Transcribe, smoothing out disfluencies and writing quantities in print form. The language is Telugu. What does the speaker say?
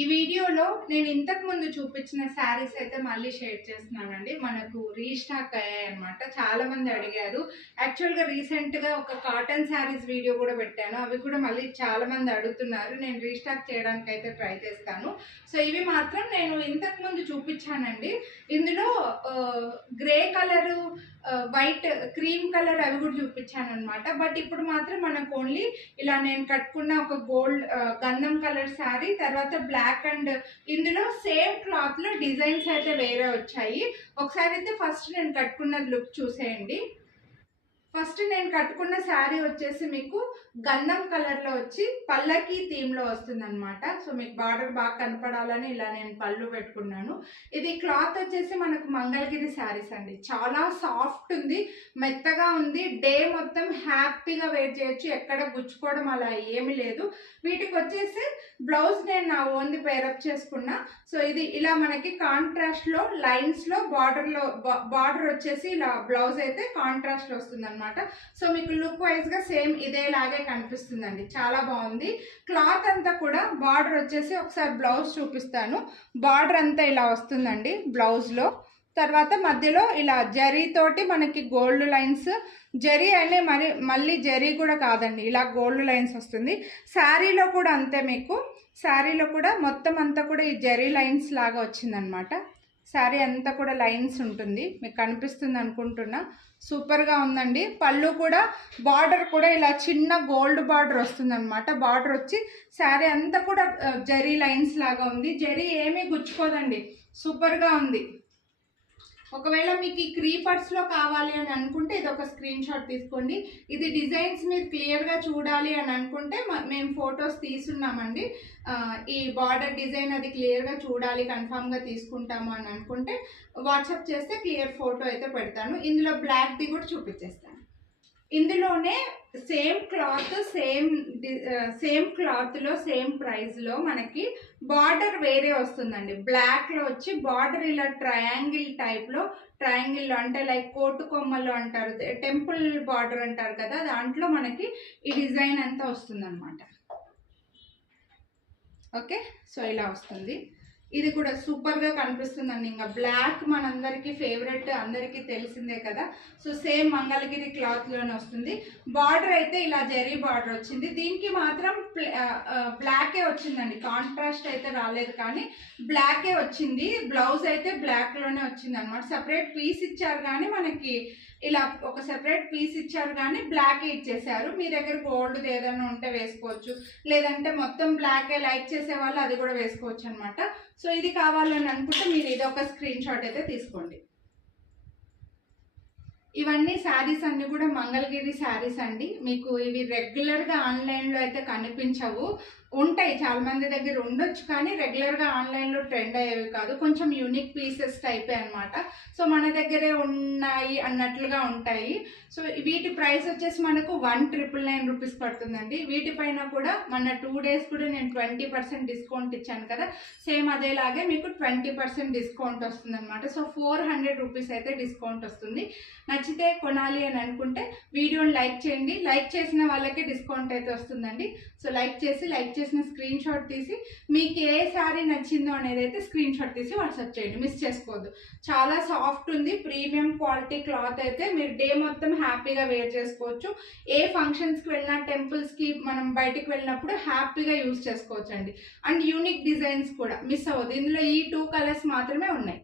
ఈ వీడియోలో నేను ఇంతకు ముందు చూపించిన శారీస్ అయితే మళ్ళీ షేర్ చేస్తున్నానండి. మనకు రీస్టాక్ అయ్యాయన్నమాట. చాలా మంది అడిగారు. యాక్చువల్గా రీసెంట్గా ఒక కాటన్ శారీస్ వీడియో కూడా పెట్టాను. అవి కూడా మళ్ళీ చాలా మంది అడుగుతున్నారు. నేను రీస్టాక్ చేయడానికి అయితే ట్రై చేస్తాను. సో ఇవి మాత్రం నేను ఇంతకు ముందు చూపించానండి. ఇందులో grey colour, white, cream colour అవి కూడా చూపించాను అనమాట. బట్ ఇప్పుడు మాత్రం మనకు ఓన్లీ ఇలా నేను కట్టుకున్న ఒక గోల్డ్ గంధం కలర్ శారీ, తర్వాత బ్లాక్ అండ్ ఇందులో సేమ్ క్లాత్ లో డిజైన్స్ అయితే వేరే వచ్చాయి. ఒకసారి అయితే ఫస్ట్ నేను కట్టుకున్నది లుక్ చూసేయండి. ఫస్ట్ నేను కట్టుకున్న శారీ వచ్చేసి మీకు గంధం కలర్లో వచ్చి పల్లకి థీమ్లో వస్తుంది అనమాట. సో మీకు బార్డర్ బాగా కనపడాలని ఇలా నేను పళ్ళు పెట్టుకున్నాను. ఇది క్లాత్ వచ్చేసి మనకు మంగళగిరి శారీస్ అండి. చాలా సాఫ్ట్ ఉంది, మెత్తగా ఉంది. డే మొత్తం హ్యాపీగా వేర్ చేయొచ్చు, ఎక్కడ గుచ్చుకోవడం అలా ఏమీ లేదు. వీటికి వచ్చేసి బ్లౌజ్ నేను నా ఓన్ది పేరప్ చేసుకున్నా. సో ఇది ఇలా మనకి కాంట్రాస్ట్లో లైన్స్లో బార్డర్ వచ్చేసి ఇలా బ్లౌజ్ అయితే కాంట్రాస్ట్లో వస్తుంది అనమాట. సో మీకు లుక్ వైజ్ గా సేమ్ ఇదేలాగే కనిపిస్తుందండి. చాలా బాగుంది. క్లాత్ అంతా కూడా బార్డర్ వచ్చేసి ఒకసారి బ్లౌజ్ చూపిస్తాను. బార్డర్ అంతా ఇలా వస్తుందండి బ్లౌజ్ లో. తర్వాత మధ్యలో ఇలా జరీతోటి మనకి గోల్డ్ లైన్స్, జరీ అనే మళ్ళీ జరీ కూడా కాదండి, ఇలా గోల్డ్ లైన్స్ వస్తుంది. శారీలో కూడా అంతే, మీకు శారీలో కూడా మొత్తం అంతా కూడా ఈ జరీ లైన్స్ లాగా వచ్చిందనమాట. శారీ అంతా కూడా లైన్స్ ఉంటుంది, మీకు కనిపిస్తుంది అనుకుంటున్నా. సూపర్గా ఉందండి. పళ్ళు కూడా బార్డర్ కూడా ఇలా చిన్న గోల్డ్ బార్డర్ వస్తుంది అనమాట. బార్డర్ వచ్చి శారీ అంతా కూడా జరీ లైన్స్ లాగా ఉంది. జరీ ఏమీ గుచ్చుకోదండి, సూపర్గా ఉంది. ఒకవేళ మీకు ఈ క్రీపర్స్లో కావాలి అని అనుకుంటే ఇది ఒక స్క్రీన్ షాట్ తీసుకోండి. ఇది డిజైన్స్ మీరు క్లియర్గా చూడాలి అని అనుకుంటే మేము ఫొటోస్ తీసున్నామండి. ఈ బార్డర్ డిజైన్ అది క్లియర్గా చూడాలి, కన్ఫామ్గా తీసుకుంటాము అని అనుకుంటే వాట్సాప్ చేస్తే క్లియర్ ఫోటో అయితే పెడతాను. ఇందులో బ్లాక్ది కూడా చూపించేస్తాను. ఇందులోనే సేమ్ క్లాత్, సేమ్ క్లాత్లో సేమ్ ప్రైస్లో మనకి బార్డర్ వేరే వస్తుందండి. బ్లాక్లో వచ్చి బార్డర్ ఇలా ట్రయాంగిల్ టైప్లో, ట్రయాంగిల్లో అంటే లైక్ కోటు కొమ్మలు అంటారు, టెంపుల్ బార్డర్ అంటారు కదా, దాంట్లో మనకి ఈ డిజైన్ అంతా వస్తుందన్నమాట. ఓకే, సో ఇలా వస్తుంది. ఇది కూడా సూపర్గా కనిపిస్తుందండి. ఇంకా బ్లాక్ మనందరికీ ఫేవరెట్, అందరికీ తెలిసిందే కదా. సో సేమ్ మంగళగిరి క్లాత్లోనే వస్తుంది. బార్డర్ అయితే ఇలా జరీ బార్డర్ వచ్చింది. దీనికి మాత్రం బ్లాకే వచ్చిందండి, కాంట్రాస్ట్ అయితే రాలేదు, కానీ బ్లాకే వచ్చింది. బ్లౌజ్ అయితే బ్లాక్లోనే వచ్చింది అనమాట. సపరేట్ పీస్ ఇచ్చారు కానీ మనకి ఇలా ఒక సెపరేట్ పీస్ ఇచ్చారు కానీ బ్లాకే ఇచ్చేసారు. మీ దగ్గర గోల్డ్ ఏదైనా ఉంటే వేసుకోవచ్చు, లేదంటే మొత్తం బ్లాకే లైక్ చేసే వాళ్ళు అది కూడా వేసుకోవచ్చు అనమాట. సో ఇది కావాలని అనుకుంటే మీరు ఇది ఒక స్క్రీన్ షాట్ అయితే తీసుకోండి. ఇవన్నీ శారీస్ అన్నీ కూడా మంగళగిరి శారీస్ అండి. మీకు ఇవి రెగ్యులర్గా ఆన్లైన్లో అయితే కనిపించవు, ఉంటాయి చాలా మంది దగ్గర ఉండొచ్చు, కానీ రెగ్యులర్గా ఆన్లైన్లో ట్రెండ్ అయ్యేవి కాదు. కొంచెం యూనిక్ పీసెస్ టైపే అనమాట. సో మన దగ్గరే ఉన్నాయి అన్నట్లుగా ఉంటాయి. సో వీటి ప్రైస్ వచ్చేసి మనకు 1999 రూపీస్ పడుతుందండి. వీటిపైన కూడా మన 2 days కూడా నేను 20% డిస్కౌంట్ ఇచ్చాను కదా, సేమ్ అదేలాగే మీకు 20% డిస్కౌంట్ వస్తుంది అనమాట. సో 400 రూపీస్ అయితే డిస్కౌంట్ వస్తుంది. నచ్చితే కొనాలి అని అనుకుంటే వీడియోని లైక్ చేయండి. లైక్ చేసిన వాళ్ళకి డిస్కౌంట్ అయితే వస్తుందండి. సో లైక్ చేసిన స్క్రీన్ షాట్ తీసి మీకు ఏ శారీ నచ్చిందో అనేది అయితే స్క్రీన్ షాట్ తీసి వాట్సాప్ చేయండి, మిస్ చేసుకోవద్దు. చాలా సాఫ్ట్ ఉంది, ప్రీమియం క్వాలిటీ క్లాత్ అయితే మీరు డే మొత్తం హ్యాపీగా వేర్ చేసుకోవచ్చు. ఏ ఫంక్షన్స్కి వెళ్ళినా, టెంపుల్స్కి మనం బయటికి వెళ్ళినప్పుడు హ్యాపీగా యూజ్ చేసుకోవచ్చు అండి. అండ్ యూనిక్ డిజైన్స్ కూడా మిస్ అవ్వదు. ఇందులో ఈ 2 కలర్స్ మాత్రమే ఉన్నాయి.